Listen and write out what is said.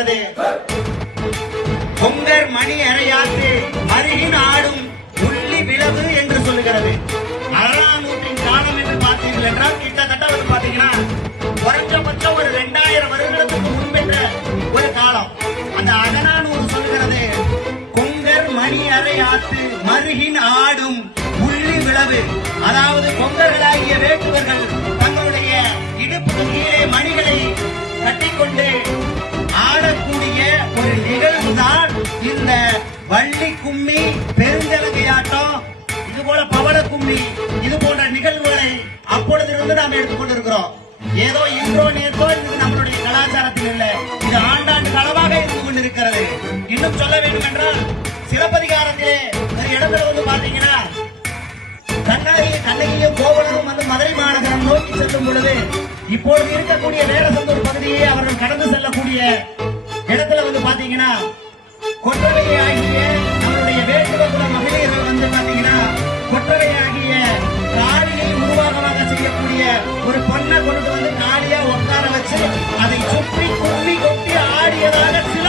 வருகிறது பொங்கர் மணி அறையாற்று மருகின் ஆடும் உள்ளி விளவு என்று சொல்லுகிறது. அறாம் நூற்றின் காலம் என்று பார்த்தீர்கள் என்றால் கிட்டத்தட்ட வந்து பாத்தீங்கன்னா குறைஞ்சபட்சம் ஒரு ரெண்டாயிரம் வருடத்துக்கு முன்பென்ற ஒரு காலம். அந்த அகநானூறு சொல்லுகிறது கொங்கர் மணி அறையாற்று மருகின் ஆடும் உள்ளி விளவு. அதாவது கொங்கர்களாகிய வேட்டுவர்கள் வள்ளி கும்மி பெருந்தலகையாட்டம் இது போல பவள கும்மி இது போன்ற நிகழ்வுகளை அப்பொழுதிருந்து நாம் எடுத்துக்கொண்டிருக்கிறோம் ஏதோ இன்றோ நேர்கோ இது நம்மளுடைய கலாச்சாரத்தில் இல்லை. இது ஆண்டாண்டு களவாக இருந்து கொண்டிருக்கிறது. இன்னும் சொல்ல வேண்டும் என்றால் சிலப்பதிகாரத்திலே ஒரு இடத்துல வந்து பாத்தீங்கன்னா கண்ணகையும் கண்ணகியும் கோவலரும் வந்து மதுரை மாநகரம் நோக்கி செல்லும் பொழுது இப்பொழுது இருக்கக்கூடிய வேலசந்தூர் பகுதியை அவர்கள் கடந்து செல்லக்கூடிய இடத்துல வந்து பாத்தீங்கன்னா கொற்றவை ஆகிய நம்மளுடைய வேட்டுவகுல மகளிர் வந்து பாத்தீங்கன்னா கொற்றவை ஆகிய காலியை உருவாகமாக செய்யக்கூடிய ஒரு பொண்ணை கொண்டு வந்து காலியா உட்கார வச்சு